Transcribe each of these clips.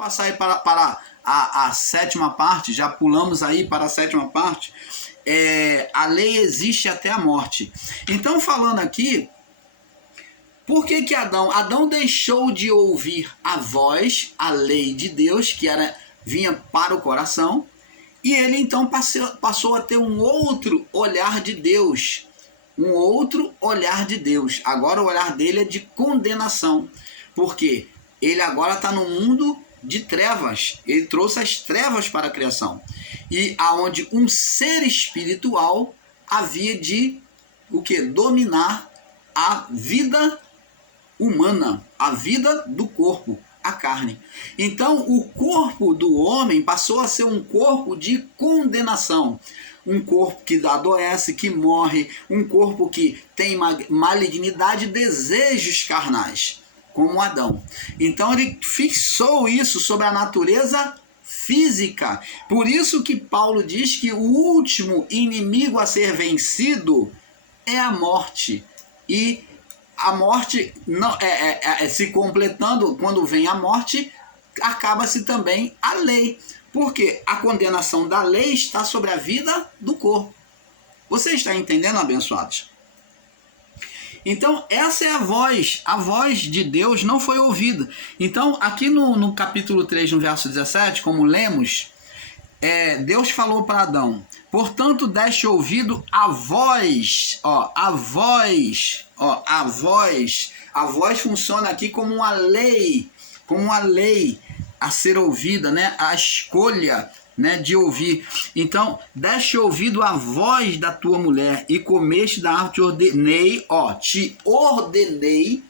passar aí para a sétima parte, já pulamos aí para a sétima parte. A lei existe até a morte. Então, falando aqui, por que Adão deixou de ouvir a voz, a lei de Deus, que vinha para o coração, e ele então passou a ter um outro olhar de Deus. Um outro olhar de Deus. Agora o olhar dele é de condenação. Porque ele agora está no mundo de trevas. Ele trouxe as trevas para a criação. E aonde um ser espiritual havia de o quê? Dominar a vida humana, a vida do corpo, a carne. Então o corpo do homem passou a ser um corpo de condenação. Um corpo que adoece, que morre, um corpo que tem malignidade, desejos carnais, como Adão. Então ele fixou isso sobre a natureza física. Por isso que Paulo diz que o último inimigo a ser vencido é a morte. E a morte, não, se completando, quando vem a morte, acaba-se também a lei. Porque a condenação da lei está sobre a vida do corpo. Você está entendendo, abençoados? Então, essa é a voz de Deus não foi ouvida. Então, aqui no capítulo 3, no verso 17, como lemos, Deus falou para Adão: portanto, deste ouvido a voz, a voz funciona aqui como uma lei a ser ouvida, né? A escolha, né, de ouvir. Então, deste ouvido a voz da tua mulher e comeste da árvore, te ordenei.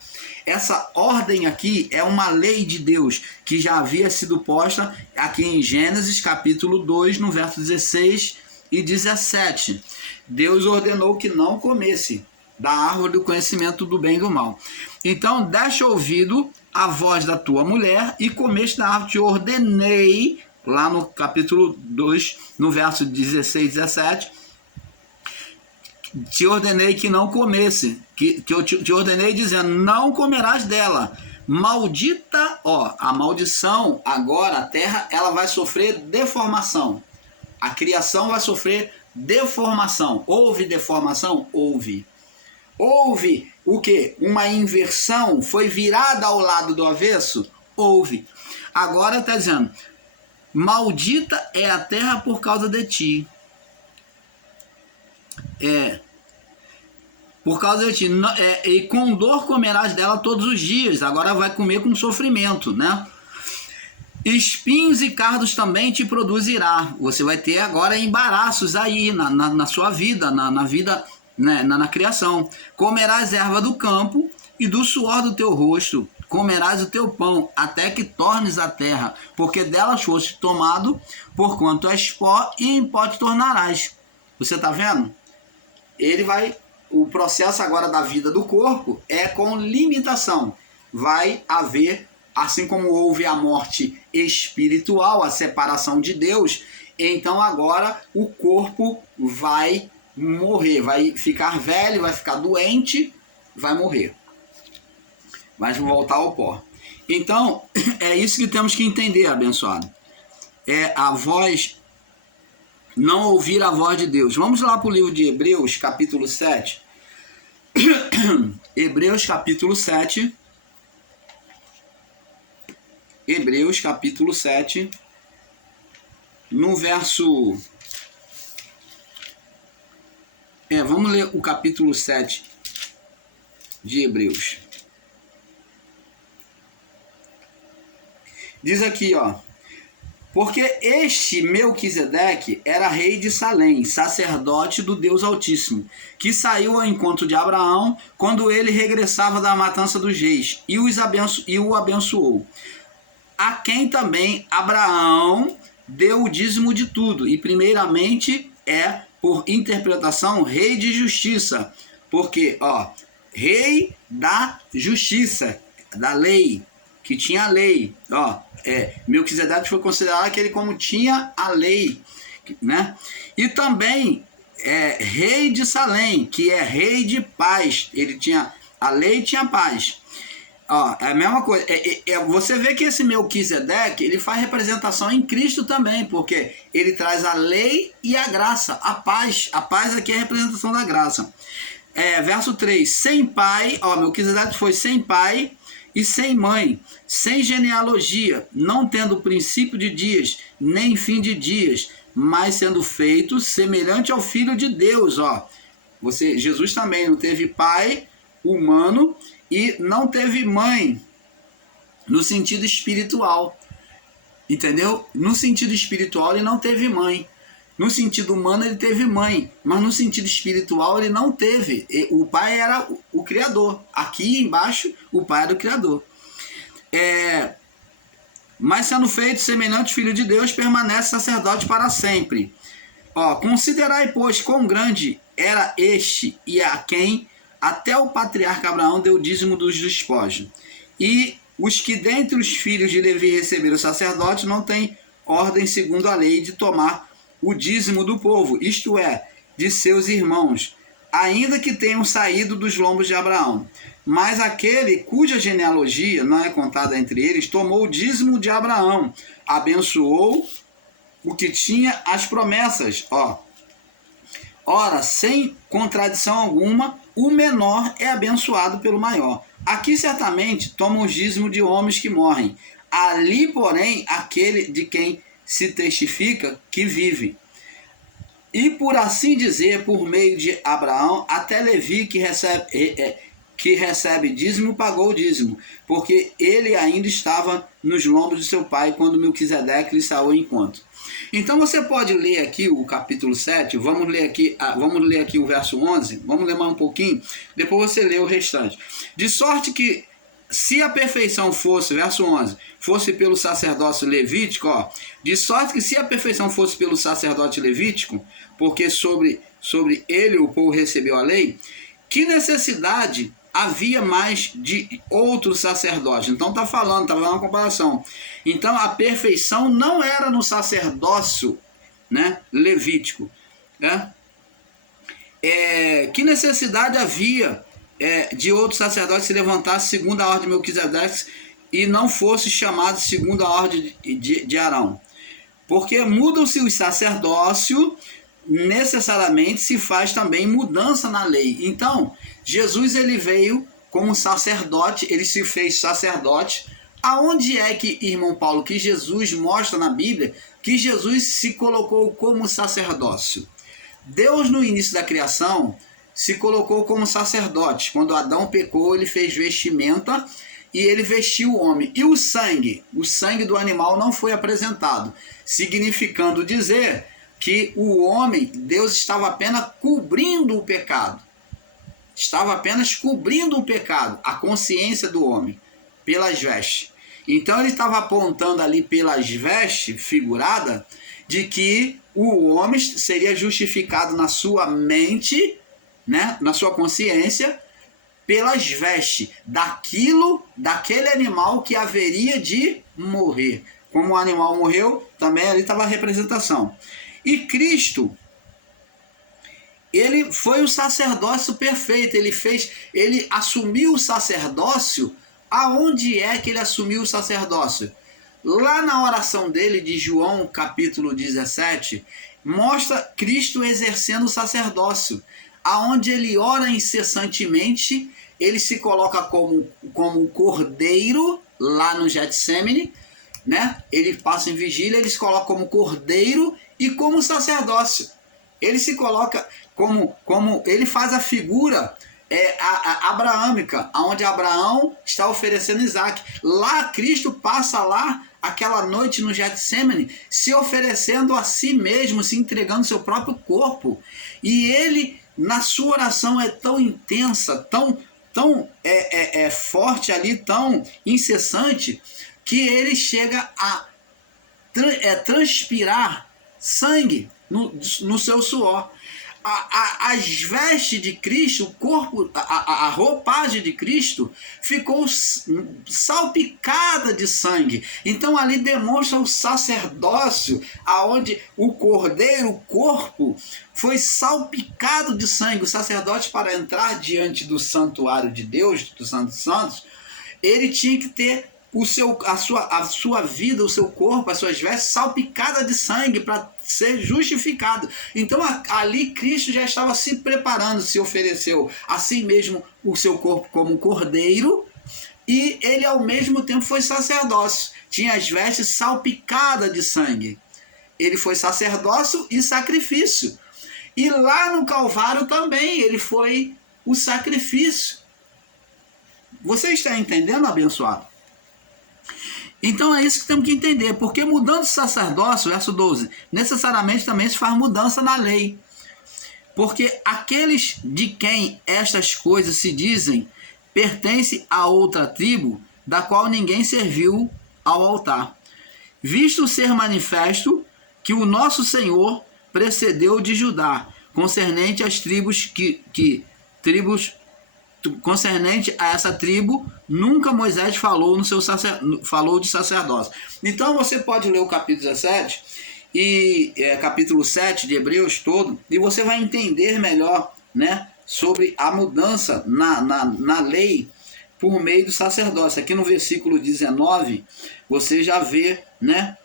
Essa ordem aqui é uma lei de Deus que já havia sido posta aqui em Gênesis capítulo 2, no verso 16 e 17. Deus ordenou que não comesse da árvore do conhecimento do bem e do mal. Então, deste ouvido a voz da tua mulher e comeste da árvore, te ordenei, lá no capítulo 2, no verso 16 e 17, te ordenei que não comesse, que eu te ordenei dizendo, não comerás dela. Maldita, a maldição, agora a terra, ela vai sofrer deformação. A criação vai sofrer deformação. Houve deformação? Houve. Houve o quê? Uma inversão? Foi virada ao lado do avesso? Houve. Agora está dizendo, maldita é a terra por causa de ti. Por causa de ti. E com dor comerás dela todos os dias. Agora vai comer com sofrimento, né? Espinhos e cardos também te produzirá. Você vai ter agora embaraços aí na sua vida, na vida, né, na criação. Comerás erva do campo e do suor do teu rosto comerás o teu pão, até que tornes a terra, porque dela foste tomado, porquanto és pó, e em pó te tornarás. Você está vendo? O processo agora da vida do corpo é com limitação. Vai haver, assim como houve a morte espiritual, a separação de Deus, então agora o corpo vai morrer, vai ficar velho, vai ficar doente, vai morrer. Vai voltar ao pó. Então, é isso que temos que entender, abençoado. É a voz, não ouvir a voz de Deus. Vamos lá para o livro de Hebreus, capítulo 7. Hebreus, capítulo 7. Hebreus, capítulo 7. No verso... vamos ler o capítulo 7 de Hebreus. Diz aqui, porque este Melquisedeque era rei de Salém, sacerdote do Deus Altíssimo, que saiu ao encontro de Abraão quando ele regressava da matança dos reis, e o abençoou. A quem também Abraão deu o dízimo de tudo, e primeiramente por interpretação, rei de justiça, porque, rei da justiça, da lei, que tinha a lei, Melquisedeque foi considerado aquele como tinha a lei, né? E também rei de Salém, que é rei de paz, ele tinha a lei e tinha paz. Ó, é a mesma coisa. Você vê que esse Melquisedeque, ele faz representação em Cristo também, porque ele traz a lei e a graça, a paz. A paz aqui é a representação da graça. Verso 3, sem pai, ó, Melquisedeque foi sem pai e sem mãe, sem genealogia, não tendo princípio de dias, nem fim de dias, mas sendo feito semelhante ao Filho de Deus, ó. Jesus também não teve pai humano e não teve mãe no sentido espiritual, entendeu? No sentido espiritual ele não teve mãe. No sentido humano ele teve mãe, mas no sentido espiritual ele não teve. O pai era o Criador. Aqui embaixo o pai era o Criador. Mas sendo feito semelhante Filho de Deus, permanece sacerdote para sempre. Ó, considerai, pois, quão grande era este e a quem até o patriarca Abraão deu o dízimo dos despojos. E os que dentre os filhos de Levi receberam o sacerdote não têm ordem segundo a lei de tomar o dízimo do povo, isto é, de seus irmãos, ainda que tenham saído dos lombos de Abraão. Mas aquele cuja genealogia não é contada entre eles, tomou o dízimo de Abraão, abençoou o que tinha as promessas. Ora, sem contradição alguma, o menor é abençoado pelo maior. Aqui certamente tomam o dízimo de homens que morrem. Ali, porém, aquele de quem se testifica que vive. E por assim dizer, por meio de Abraão, até Levi que recebe dízimo, pagou o dízimo, porque ele ainda estava nos lombos de seu pai quando Melquisedeque lhe saiu ao encontro. Então você pode ler aqui o capítulo 7, vamos ler aqui o verso 11, vamos ler mais um pouquinho, depois você lê o restante. De sorte que se a perfeição fosse, verso 11, fosse pelo sacerdócio levítico, de sorte que se a perfeição fosse pelo sacerdote levítico, porque sobre ele o povo recebeu a lei, que necessidade havia mais de outro sacerdote? Então está falando uma comparação. Então a perfeição não era no sacerdócio, né, levítico, né? Que necessidade havia de outro sacerdote se levantasse segundo a ordem de Melquisedeque e não fosse chamado segundo a ordem de Arão? Porque mudam-se os sacerdócios, necessariamente se faz também mudança na lei. Então, Jesus ele veio como sacerdote, ele se fez sacerdote. Aonde é que, irmão Paulo, que Jesus mostra na Bíblia que Jesus se colocou como sacerdócio? Deus, no início da criação, se colocou como sacerdote. Quando Adão pecou, ele fez vestimenta e ele vestiu o homem. E o sangue do animal não foi apresentado, significando dizer que o homem, Deus estava apenas cobrindo o pecado. Estava apenas cobrindo o pecado, a consciência do homem, pelas vestes. Então ele estava apontando ali pelas vestes, figurada, de que o homem seria justificado na sua mente, né, na sua consciência, pelas vestes daquele animal que haveria de morrer. Como o animal morreu, também ali estava a representação. E Cristo, ele foi o sacerdócio perfeito, ele assumiu o sacerdócio. Aonde é que ele assumiu o sacerdócio? Lá na oração dele de João capítulo 17, mostra Cristo exercendo o sacerdócio, aonde ele ora incessantemente, ele se coloca como cordeiro lá no Getsêmani, né? Ele passa em vigília, ele se coloca como cordeiro e como sacerdócio. Ele se coloca como ele faz a figura abraâmica, onde Abraão está oferecendo Isaac. Lá Cristo passa lá aquela noite no Getsêmani, se oferecendo a si mesmo, se entregando seu próprio corpo. E ele, na sua oração, é tão intensa, tão forte ali, tão incessante, que ele chega a transpirar sangue no seu suor. As vestes de Cristo, o corpo, a roupagem de Cristo ficou salpicada de sangue. Então ali demonstra o sacerdócio, aonde o cordeiro, o corpo, foi salpicado de sangue. O sacerdote, para entrar diante do santuário de Deus, do Santo dos Santos, ele tinha que ter a sua vida, o seu corpo, as suas vestes salpicadas de sangue para ser justificado. Então ali Cristo já estava se preparando, se ofereceu a si mesmo o seu corpo como cordeiro, e ele ao mesmo tempo foi sacerdócio, tinha as vestes salpicadas de sangue. Ele foi sacerdócio e sacrifício. E lá no Calvário também ele foi o sacrifício. Você está entendendo, abençoado? Então é isso que temos que entender, porque mudando o sacerdócio, verso 12, necessariamente também se faz mudança na lei. Porque aqueles de quem estas coisas se dizem pertencem a outra tribo, da qual ninguém serviu ao altar. Visto ser manifesto que o nosso Senhor precedeu de Judá, concernente às tribos concernente a essa tribo, nunca Moisés falou falou de sacerdócio. Então você pode ler o capítulo 17 e capítulo 7 de Hebreus todo, e você vai entender melhor, né, sobre a mudança na lei por meio do sacerdócio. Aqui no versículo 19 você já vê, né,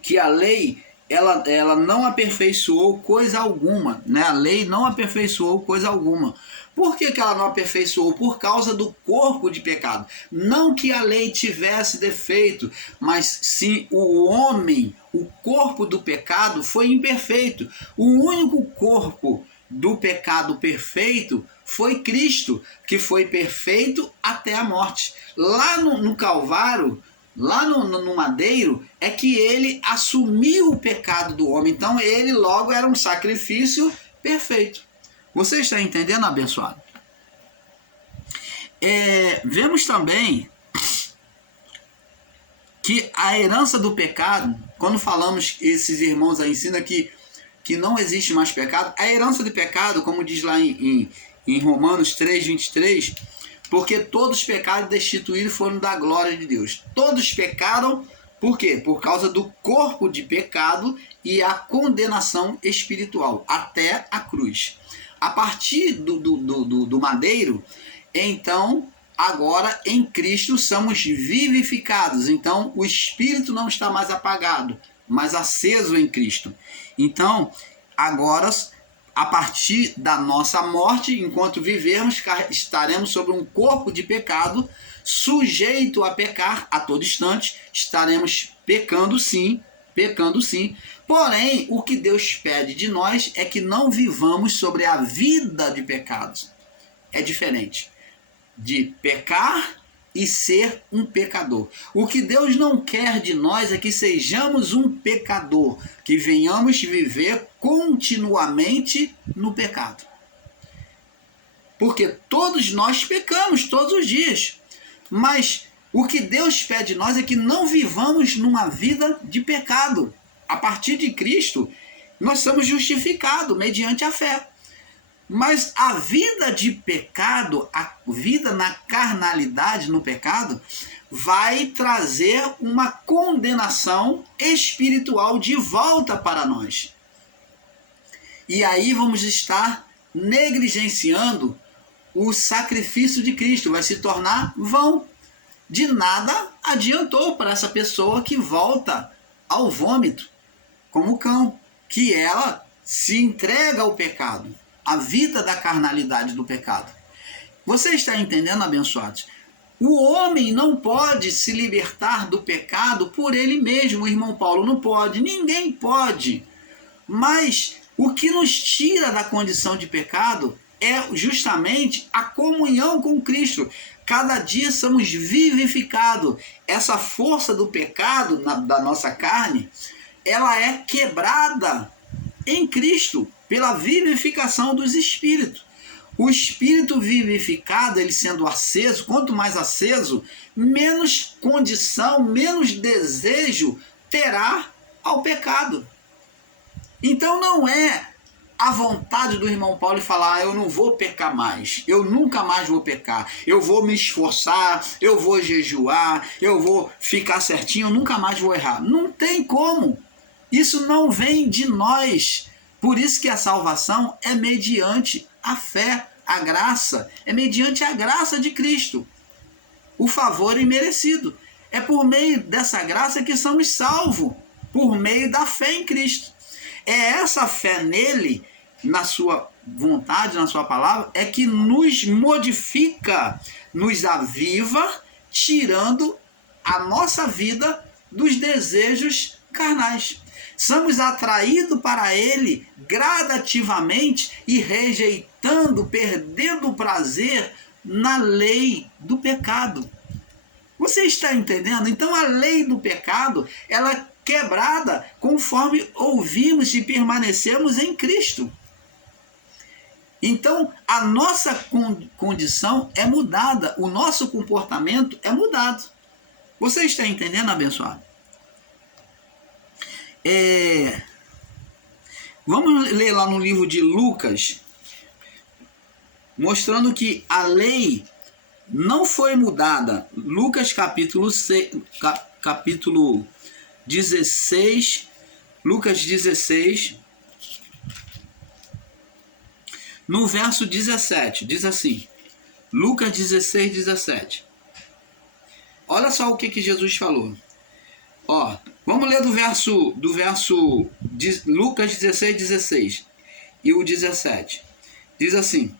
que a lei ela não aperfeiçoou coisa alguma, né? A lei não aperfeiçoou coisa alguma. Por que ela não aperfeiçoou? Por causa do corpo de pecado. Não que a lei tivesse defeito, mas sim o homem, o corpo do pecado foi imperfeito. O único corpo do pecado perfeito foi Cristo, que foi perfeito até a morte. Lá no Calvário, lá no madeiro, é que ele assumiu o pecado do homem. Então ele logo era um sacrifício perfeito. Você está entendendo, abençoado? Vemos também que a herança do pecado, quando falamos, esses irmãos aí ensinam que não existe mais pecado, a herança do pecado, como diz lá em Romanos 3:23, porque todos pecaram e destituídos foram da glória de Deus. Todos pecaram, por quê? Por causa do corpo de pecado e a condenação espiritual, até a cruz. A partir do madeiro, então, agora em Cristo somos vivificados. Então, o espírito não está mais apagado, mas aceso em Cristo. Então, agora, a partir da nossa morte, enquanto vivermos, estaremos sobre um corpo de pecado, sujeito a pecar a todo instante, estaremos pecando sim. Porém, o que Deus pede de nós é que não vivamos sobre a vida de pecados. É diferente de pecar e ser um pecador. O que Deus não quer de nós é que sejamos um pecador, que venhamos viver continuamente no pecado. Porque todos nós pecamos todos os dias. Mas o que Deus pede de nós é que não vivamos numa vida de pecado. A partir de Cristo, nós somos justificados mediante a fé. Mas a vida de pecado, a vida na carnalidade, no pecado, vai trazer uma condenação espiritual de volta para nós. E aí vamos estar negligenciando o sacrifício de Cristo, vai se tornar vão. De nada adiantou para essa pessoa que volta ao vômito, como cão, que ela se entrega ao pecado, a vida da carnalidade do pecado. Você está entendendo, abençoados? O homem não pode se libertar do pecado por ele mesmo, o irmão Paulo não pode, ninguém pode. Mas o que nos tira da condição de pecado é justamente a comunhão com Cristo. Cada dia somos vivificados. Essa força do pecado da nossa carne, ela é quebrada em Cristo pela vivificação dos espíritos. O espírito vivificado, ele sendo aceso, quanto mais aceso, menos condição, menos desejo terá ao pecado. Então não é a vontade do irmão Paulo falar, eu não vou pecar mais, eu nunca mais vou pecar, eu vou me esforçar, eu vou jejuar, eu vou ficar certinho, eu nunca mais vou errar. Não tem como. Isso não vem de nós. Por isso que a salvação é mediante a fé, a graça, é mediante a graça de Cristo. o favor imerecido. É por meio dessa graça que somos salvos, por meio da fé em Cristo. É essa fé nele, na sua vontade, na sua palavra, é que nos modifica, nos aviva, tirando a nossa vida dos desejos carnais. Somos atraídos para ele gradativamente e rejeitando, perdendo o prazer na lei do pecado. Você está entendendo? Então a lei do pecado, ela é quebrada conforme ouvimos e permanecemos em Cristo. Então a nossa condição é mudada, o nosso comportamento é mudado. Você está entendendo, abençoado? Vamos ler lá no livro de Lucas, mostrando que a lei não foi mudada. Lucas capítulo 16, Lucas 16, no verso 17, diz assim, Lucas 16, 17. Olha só o que Jesus falou. Ó, vamos ler do verso de Lucas 16, 16 e o 17. Diz assim,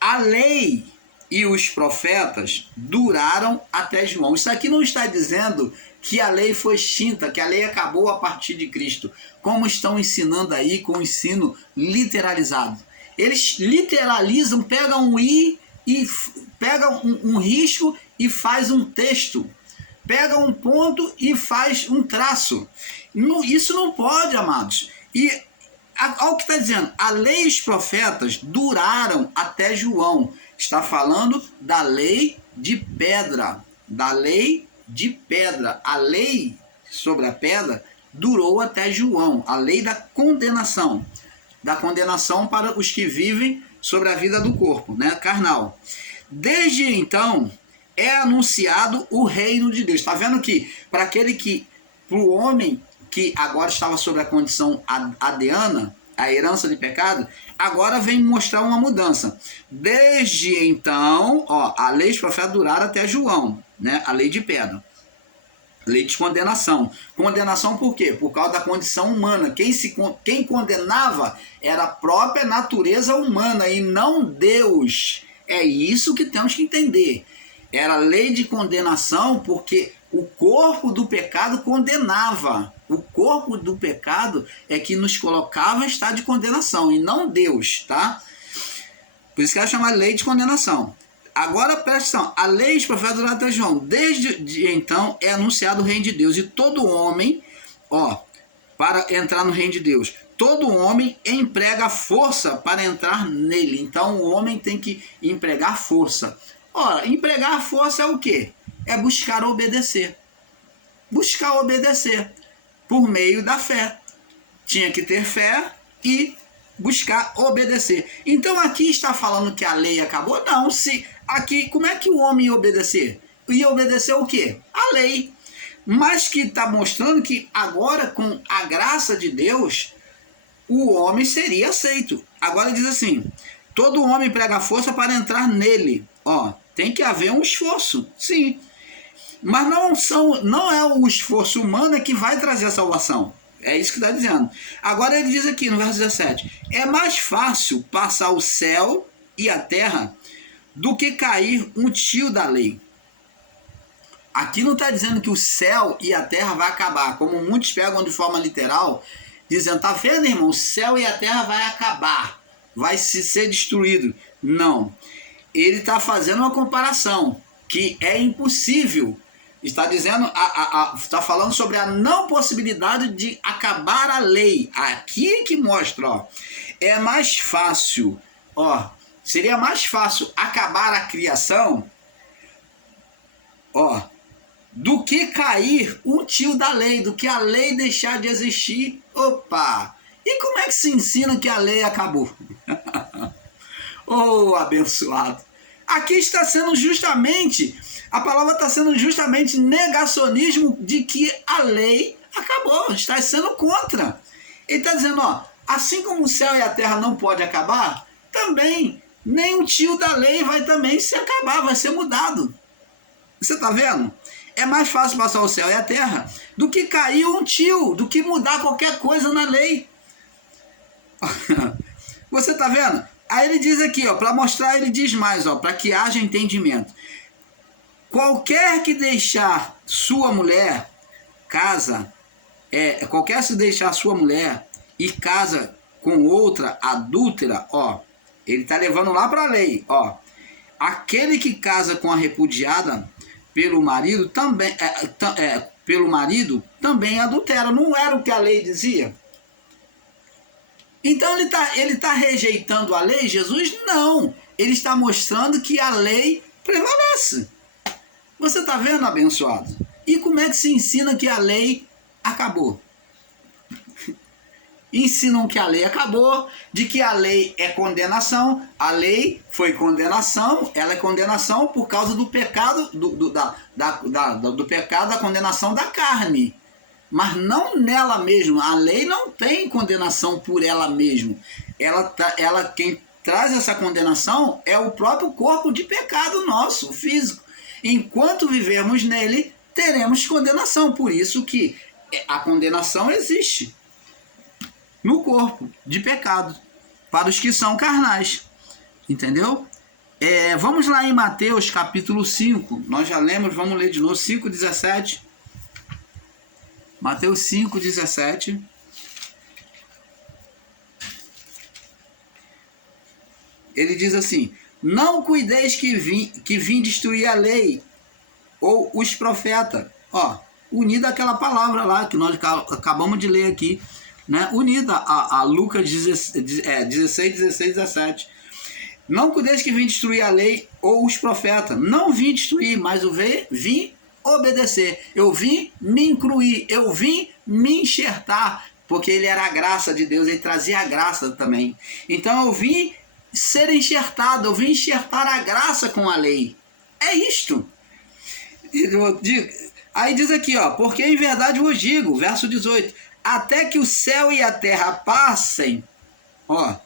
a lei e os profetas duraram até João. Isso aqui não está dizendo que a lei foi extinta, que a lei acabou a partir de Cristo, como estão ensinando aí com o ensino literalizado. Eles literalizam, pegam um i e pegam um risco e faz um texto. Pega um ponto e faz um traço. Isso não pode, amados. E olha o que está dizendo. A lei e os profetas duraram até João. Está falando da lei de pedra. Da lei de pedra. A lei sobre a pedra durou até João. A lei da condenação. Da condenação para os que vivem sobre a vida do corpo, né, carnal. Desde então é anunciado o reino de Deus. Está vendo que para o homem que agora estava sobre a condição adeana, a herança de pecado, agora vem mostrar uma mudança. Desde então, ó, a lei dos profetas duraram até João, né? A lei de pedra. Lei de condenação. Condenação por quê? Por causa da condição humana. Quem condenava era a própria natureza humana e não Deus. É isso que temos que entender. Era lei de condenação porque o corpo do pecado condenava. O corpo do pecado é que nos colocava em estado de condenação e não Deus, tá? Por isso que ela chama lei de condenação. Agora presta atenção, a lei dos profetas duraram até João. Desde então é anunciado o reino de Deus e todo homem, ó, para entrar no reino de Deus, todo homem emprega força para entrar nele. Então o homem tem que empregar força. Ora, empregar força é o quê? É buscar obedecer. Buscar obedecer por meio da fé. Tinha que ter fé e buscar obedecer. Então aqui está falando que a lei acabou? Não, se aqui, como é que o homem ia obedecer? Ia obedecer o quê? A lei. Mas que está mostrando que agora, com a graça de Deus, o homem seria aceito. Agora diz assim, todo homem prega força para entrar nele. Ó, tem que haver um esforço, sim. Mas não é o esforço humano que vai trazer a salvação. É isso que está dizendo. Agora ele diz aqui no verso 17, é mais fácil passar o céu e a terra do que cair um tio da lei. Aqui não está dizendo que o céu e a terra vai acabar, como muitos pegam de forma literal, dizendo, tá vendo, irmão, o céu e a terra vai acabar, vai ser destruído. Não. Ele está fazendo uma comparação, que é impossível. Está dizendo, está falando sobre a não possibilidade de acabar a lei. Aqui é que mostra, ó, é mais fácil, ó, seria mais fácil acabar a criação, ó, do que cair um tio da lei, do que a lei deixar de existir. Opa! E como é que se ensina que a lei acabou? Oh, abençoado! Aqui está sendo justamente, a palavra está sendo justamente negacionismo de que a lei acabou, está sendo contra. Ele está dizendo, ó, assim como o céu e a terra não podem acabar, também nem o tio da lei vai também se acabar, vai ser mudado. Você está vendo? É mais fácil passar o céu e a terra do que cair um tio, do que mudar qualquer coisa na lei. Você está vendo? Aí ele diz aqui, ó, para mostrar, ele diz mais, ó, para que haja entendimento. Qualquer que deixar sua mulher, qualquer se deixar sua mulher e casa com outra adúltera, ó, ele está levando lá para a lei, ó. Aquele que casa com a repudiada pelo marido também adultera. Não era o que a lei dizia? Então ele tá rejeitando a lei, Jesus? Não. Ele está mostrando que a lei prevalece. Você está vendo, abençoado? E como é que se ensina que a lei acabou? Ensinam que a lei acabou, de que a lei é condenação. A lei foi condenação, ela é condenação por causa do pecado, do pecado, da condenação da carne. Mas não nela mesma. A lei não tem condenação por ela mesma. Quem traz essa condenação é o próprio corpo de pecado nosso, físico. Enquanto vivermos nele, teremos condenação. Por isso que a condenação existe no corpo de pecado, para os que são carnais. Entendeu? Vamos lá em Mateus capítulo 5. Nós já lemos, vamos ler de novo, 5:17. Mateus 5:17. Ele diz assim: não cuideis que vim destruir a lei ou os profetas. Ó, unida àquela palavra lá que nós acabamos de ler aqui, né? Unida a Lucas 16:17. Não cuideis que vim destruir a lei ou os profetas. Não vim destruir, mas vim obedecer. Eu vim me incluir, eu vim me enxertar, porque ele era a graça de Deus, ele trazia a graça também. Então eu vim ser enxertado, eu vim enxertar a graça com a lei. É isto. Aí diz aqui, ó, porque em verdade vos digo, verso 18, até que o céu e a terra passem, ó,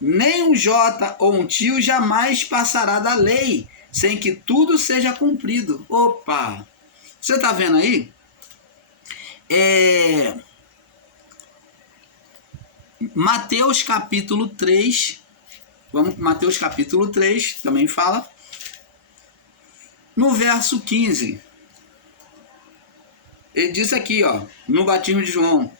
nem um jota ou um tio jamais passará da lei, sem que tudo seja cumprido. Opa! Você está vendo aí? Mateus capítulo 3. Vamos para Mateus capítulo 3, também fala. No verso 15. Ele diz aqui, ó, no batismo de João.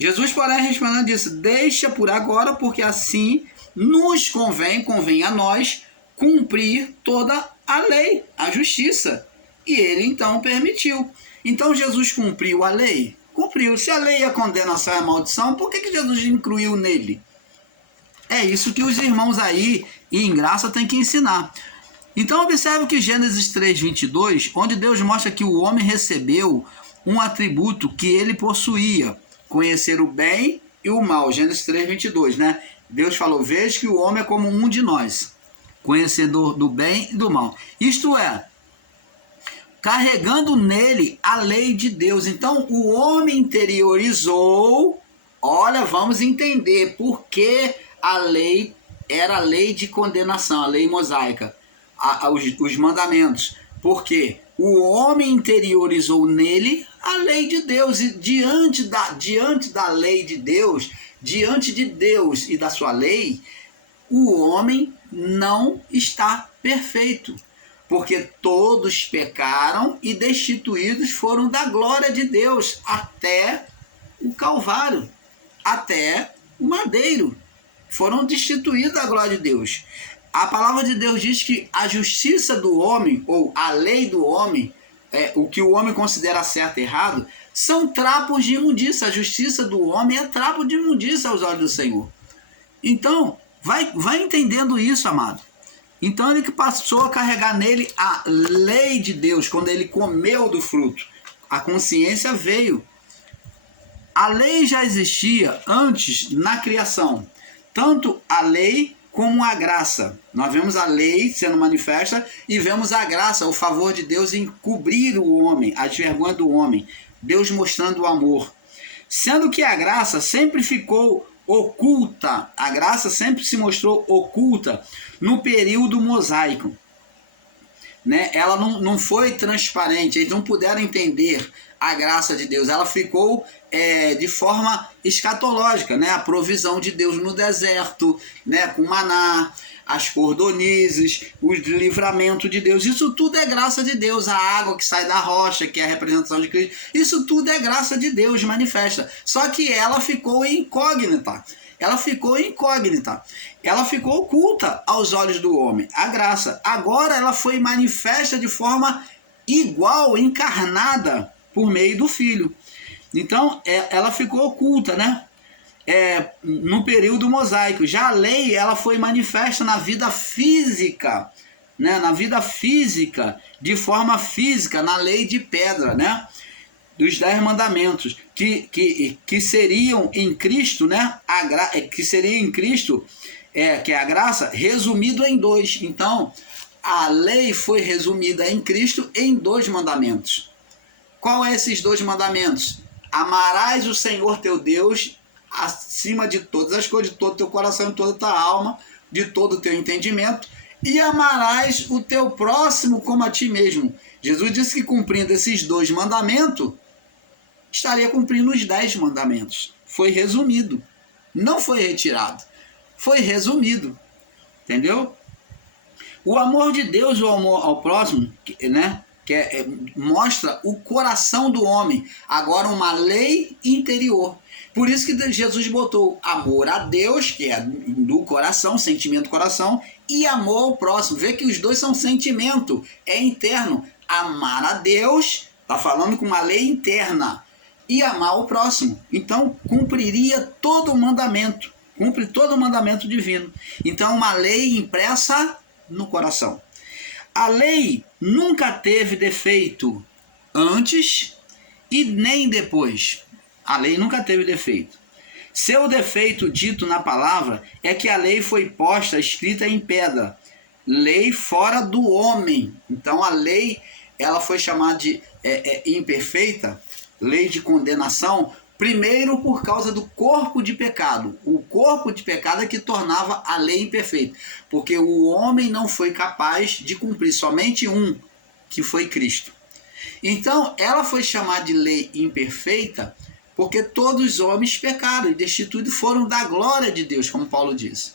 Jesus, porém, respondendo, disse: deixa por agora, porque assim nos convém a nós cumprir toda a lei, a justiça. E ele então permitiu. Então Jesus cumpriu a lei? Cumpriu. Se a lei é condenação e a maldição, por que Jesus incluiu nele? É isso que os irmãos aí em graça têm que ensinar. Então observe que Gênesis 3:22, onde Deus mostra que o homem recebeu um atributo que ele possuía, conhecer o bem e o mal. Gênesis 3:22, né? Deus falou: veja que o homem é como um de nós, conhecedor do bem e do mal. Isto é, carregando nele a lei de Deus. Então o homem interiorizou. Olha, vamos entender por que a lei era a lei de condenação, a lei mosaica, os mandamentos. Porque o homem interiorizou nele a lei de Deus. E diante da lei de Deus, diante de Deus e da sua lei, o homem não está perfeito. Porque todos pecaram e destituídos foram da glória de Deus até o Calvário, até o madeiro. Foram destituídos da glória de Deus. A palavra de Deus diz que a justiça do homem, ou a lei do homem, o que o homem considera certo e errado, são trapos de imundícia. A justiça do homem é trapo de imundícia aos olhos do Senhor. Então, vai entendendo isso, amado. Então ele que passou a carregar nele a lei de Deus, quando ele comeu do fruto. A consciência veio. A lei já existia antes na criação. Tanto a lei como a graça. Nós vemos a lei sendo manifesta e vemos a graça, o favor de Deus em cobrir o homem, as vergonhas do homem. Deus mostrando o amor. Sendo que a graça sempre ficou oculta. A graça sempre se mostrou oculta no período mosaico. né? Ela não foi transparente, eles não puderam entender a graça de Deus. Ela ficou de forma escatológica, né? A provisão de Deus no deserto, né? Com maná, as cordonizes, o livramento de Deus. Isso tudo é graça de Deus. A água que sai da rocha, que é a representação de Cristo. Isso tudo é graça de Deus manifesta. Só que ela ficou incógnita. Ela ficou incógnita. Ela ficou oculta aos olhos do homem. A graça. Agora ela foi manifesta de forma igual, encarnada, por meio do Filho. Então, ela ficou oculta, né? No período mosaico. Já a lei, ela foi manifesta na vida física, né? Na vida física, de forma física, na lei de pedra, né? Dos 10 mandamentos, que seriam em Cristo, né? Que seria em Cristo, que é a graça, resumido em 2. Então, a lei foi resumida em Cristo em 2 mandamentos. Qual é esses 2 mandamentos? Amarás o Senhor teu Deus acima de todas as coisas, de todo o teu coração, de toda a tua alma, de todo o teu entendimento, e amarás o teu próximo como a ti mesmo. Jesus disse que cumprindo esses 2 mandamentos, estaria cumprindo os 10 mandamentos. Foi resumido. Não foi retirado. Foi resumido. Entendeu? O amor de Deus, o amor ao próximo, né? Mostra o coração do homem. Agora uma lei interior. Por isso que Jesus botou amor a Deus, que é do coração, sentimento do coração, e amor ao próximo. Vê que os 2 são sentimento. É interno. Amar a Deus, está falando com uma lei interna. E amar o próximo. Então, cumpriria todo o mandamento. Cumpre todo o mandamento divino. Então, uma lei impressa no coração. A lei nunca teve defeito antes e nem depois. A lei nunca teve defeito. Seu defeito dito na palavra é que a lei foi posta, escrita em pedra. Lei fora do homem. Então, a lei, ela foi chamada de imperfeita, lei de condenação, primeiro por causa do corpo de pecado. O corpo de pecado é que tornava a lei imperfeita, porque o homem não foi capaz de cumprir, somente um, que foi Cristo. Então, ela foi chamada de lei imperfeita porque todos os homens pecaram e destituídos foram da glória de Deus, como Paulo diz.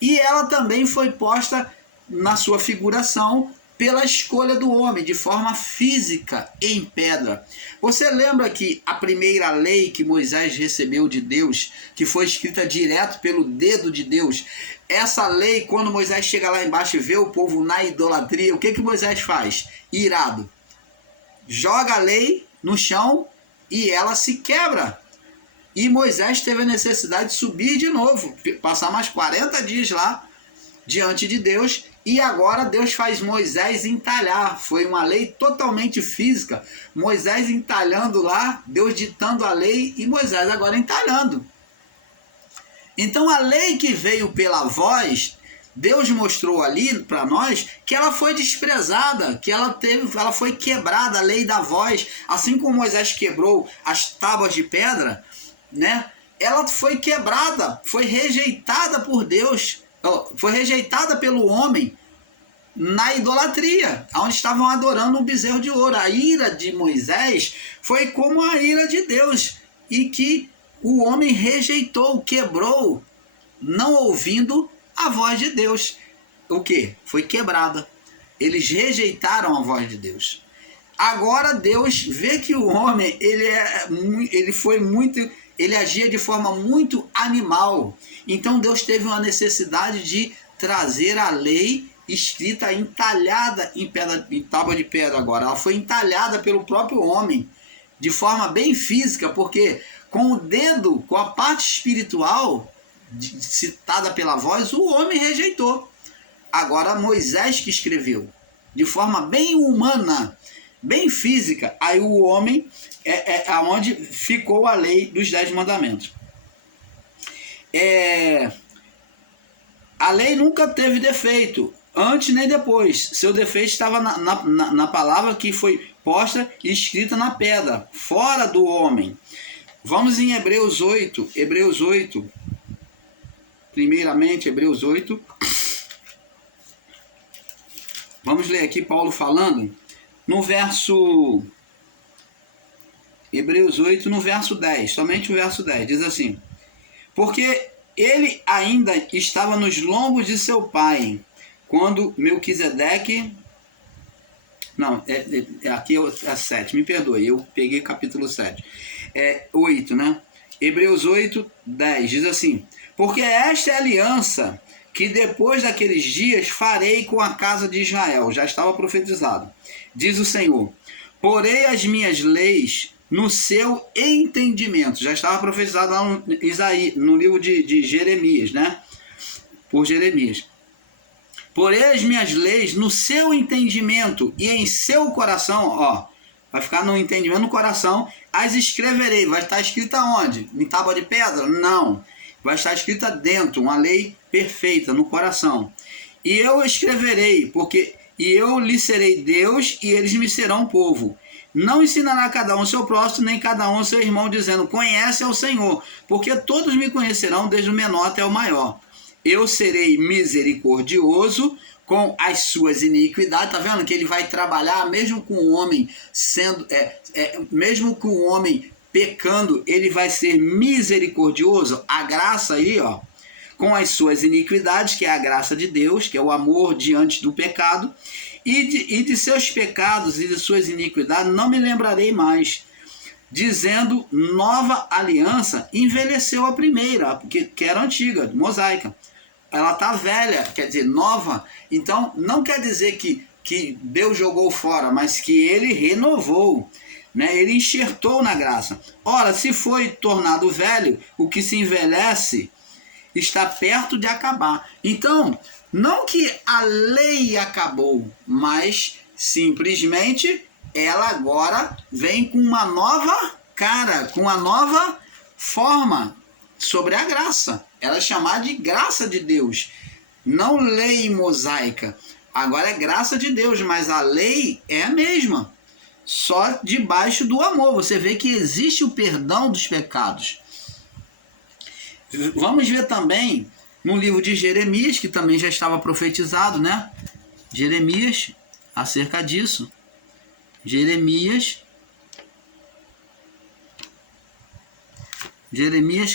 E ela também foi posta na sua figuração pela escolha do homem, de forma física, em pedra. Você lembra que a primeira lei que Moisés recebeu de Deus, que foi escrita direto pelo dedo de Deus, essa lei, quando Moisés chega lá embaixo e vê o povo na idolatria, o que Moisés faz? Irado. Joga a lei no chão e ela se quebra. E Moisés teve a necessidade de subir de novo, passar mais 40 dias lá, diante de Deus, e agora Deus faz Moisés entalhar. Foi uma lei totalmente física. Moisés entalhando lá, Deus ditando a lei e Moisés agora entalhando. Então a lei que veio pela voz, Deus mostrou ali para nós que ela foi desprezada, que ela foi quebrada, a lei da voz. Assim como Moisés quebrou as tábuas de pedra, né? Ela foi quebrada, foi rejeitada por Deus. Foi rejeitada pelo homem na idolatria, onde estavam adorando um bezerro de ouro. A ira de Moisés foi como a ira de Deus, e que o homem rejeitou, quebrou, não ouvindo a voz de Deus. O que? Foi quebrada. Eles rejeitaram a voz de Deus. Agora Deus vê que o homem, ele agia de forma muito animal. Então Deus teve uma necessidade de trazer a lei escrita, entalhada em tábua de pedra agora. Ela foi entalhada pelo próprio homem, de forma bem física, porque com o dedo, com a parte espiritual, citada pela voz, o homem rejeitou. Agora Moisés que escreveu, de forma bem humana, bem física, aí o homem aonde ficou a lei dos 10 mandamentos. A lei nunca teve defeito, antes nem depois. Seu defeito estava na palavra que foi posta e escrita na pedra, fora do homem. Vamos em Hebreus 8. Primeiramente, Hebreus 8. Vamos ler aqui Paulo falando no verso... Hebreus 8, no verso 10, somente o verso 10, diz assim: porque ele ainda estava nos lombos de seu pai, quando Melquisedeque... Não, aqui é 7, me perdoe, eu peguei capítulo 7. 8, né? Hebreus 8, 10, diz assim: porque esta é a aliança que depois daqueles dias farei com a casa de Israel. Já estava profetizado. Diz o Senhor: porei as minhas leis no seu entendimento. Já estava profetizado lá no Isaías, no livro de Jeremias, né? Por Jeremias. Porei as minhas leis no seu entendimento e em seu coração, ó, vai ficar no entendimento, no coração, as escreverei. Vai estar escrita onde? Em tábua de pedra? Não. Vai estar escrita dentro, uma lei perfeita, no coração. E eu escreverei, e eu lhes serei Deus e eles me serão povo. Não ensinará cada um seu próximo, nem cada um seu irmão, dizendo: conhece ao Senhor, porque todos me conhecerão, desde o menor até o maior. Eu serei misericordioso com as suas iniquidades. Tá vendo que ele vai trabalhar mesmo com o homem sendo, mesmo com o homem pecando, ele vai ser misericordioso. A graça aí, ó, com as suas iniquidades, que é a graça de Deus, que é o amor diante do pecado, e de seus pecados e de suas iniquidades não me lembrarei mais. Dizendo: nova aliança envelheceu a primeira, que era antiga, mosaica. Ela está velha, quer dizer, nova. Então, não quer dizer que Deus jogou fora, mas que ele renovou, né? Ele enxertou na graça. Ora, se foi tornado velho, o que se envelhece está perto de acabar. Então, não que a lei acabou, mas simplesmente ela agora vem com uma nova cara, com uma nova forma sobre a graça. Ela é chamada de graça de Deus, não lei mosaica. Agora é graça de Deus, mas a lei é a mesma, só debaixo do amor. Você vê que existe o perdão dos pecados. Vamos ver também no livro de Jeremias, que também já estava profetizado, né? Jeremias, acerca disso. Jeremias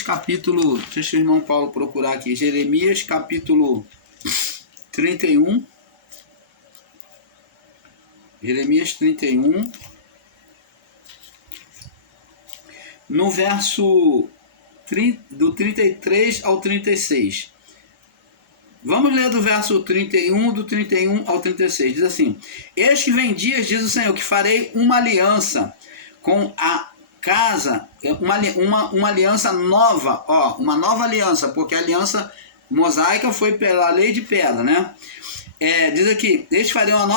capítulo... Deixa o irmão Paulo procurar aqui. Jeremias capítulo 31. Jeremias 31. No verso do 33 ao 36. Vamos ler do verso 31, do 31 ao 36. Diz assim: eis que vem dias, diz o Senhor, que farei uma aliança com a casa, uma aliança nova, ó, uma nova aliança, porque a aliança mosaica foi pela lei de pedra, né? Diz aqui: eis que farei uma nova